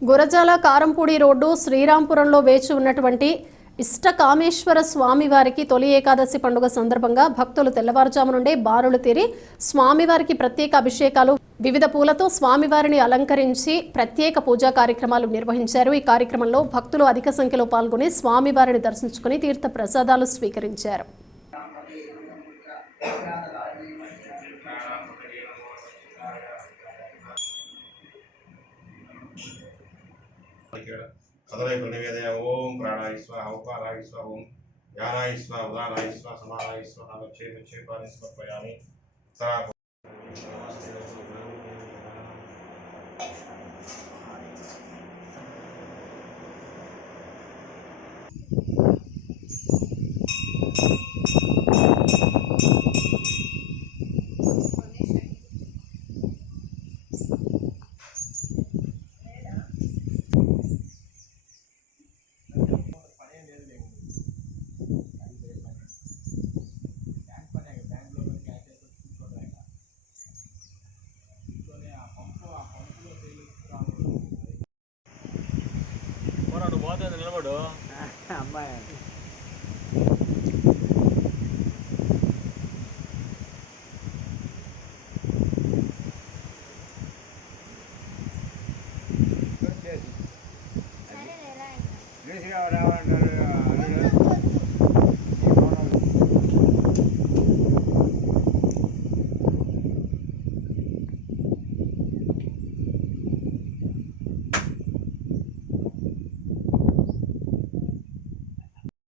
Gurazala Karampudi road శ్రీరాంపురంలో వేచి ఉన్నటువంటి ఇష్టకామేశ్వర స్వామివారికి తొలి ఏకాదశి పండుగ సందర్భంగా భక్తులు తెల్లవారుజాము నుండే బారులు తీరి స్వామివారికి ప్రత్యేక అభిషేకాలు వివిధ పూలతో స్వామివారిని అలంకరించి ప్రత్యేక పూజా కార్యక్రమాలు నిర్వహించారు. ఈ కార్యక్రమంలో భక్తులు అధిక సంఖ్యలో పాల్గొని స్వామివారిని దర్శించుకుని తీర్థ ప్రసాదాలు స్వీకరించారు. सदैव निवेदय ओम प्राणाय स्वाहा उपाराय स्वाहा ओम ज्ञानाय स्वाहा उदानाय स्वाहा समानाय स्वाहा नक्षे पानि समर्पयामि सरा నిలబడు అమ్మాయి